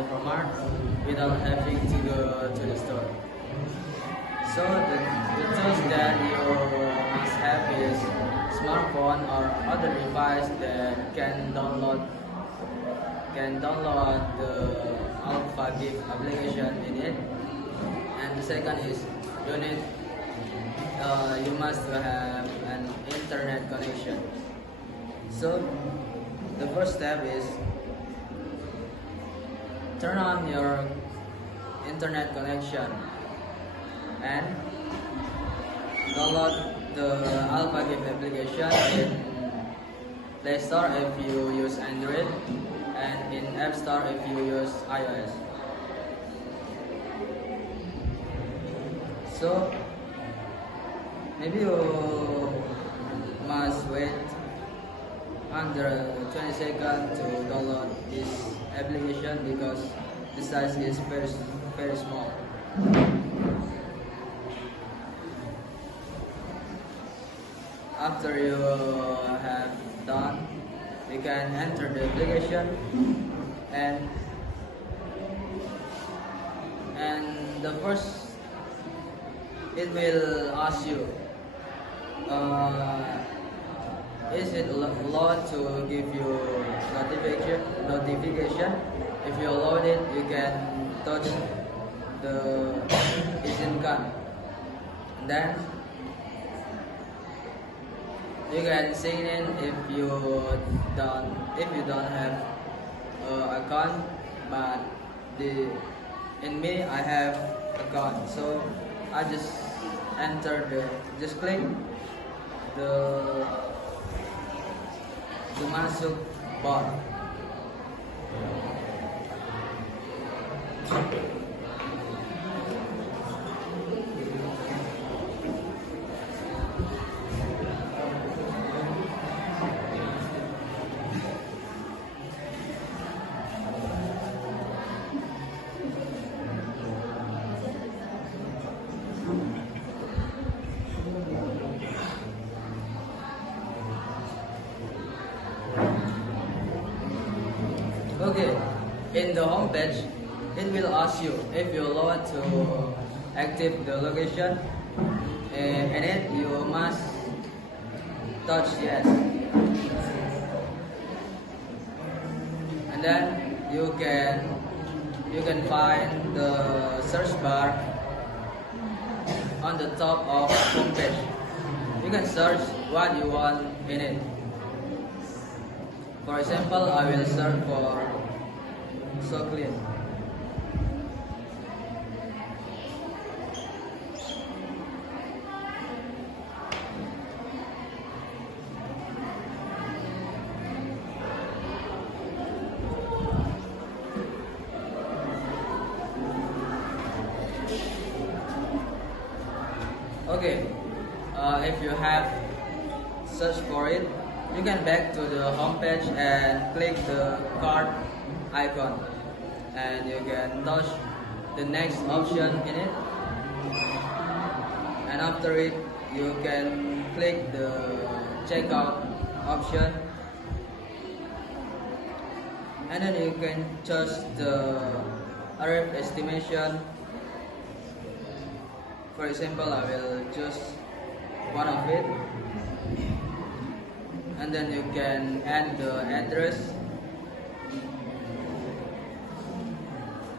Alfamart without having to go to the store. So the tools that you must have is smartphone or other device that can download the Alpha Gift application in it. And the second is you must have an internet connection. So the first step is turn on your internet connection and download the Alpha Gift application in Play Store if you use Android and in App Store if you use iOS. So maybe you must wait under 20 seconds to download this application because the size is very small. After you have done, you can enter the application and the first it will ask you is it allowed to give you notification. If you allow it, you can touch the isn't gun. Then you can sign in if you don't have account, but in me I have account, so I just click the masuk bar. Okay, in the home page, it will ask you if you allow to active the location, and it you must touch yes, and then you can find the search bar on the top of home page. You can search what you want in it. For example, I will search for so clean. Okay, if you have searched for it, you can back to the home page and click the card icon, and you can touch the next option in it, and after it you can click the checkout option, and then you can choose the arrive estimation. For example, I will choose one of it, and then you can add the address.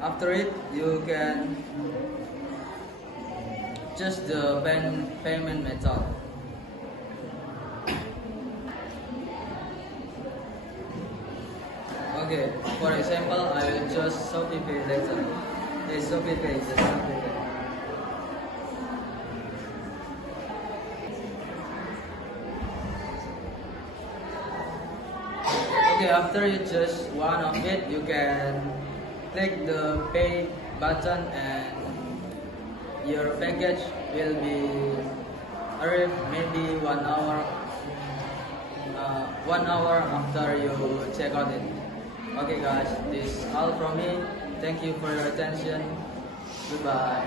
After it, you can choose the payment method. Okay, for example, I will choose Shopee Pay later. Shopee Pay, just Shopee Pay. Okay, after you choose one of it, you can click the pay button and your package will be arrived maybe 1 hour 1 hour after you check out it. Okay guys, this is all from me. Thank you for your attention. Goodbye.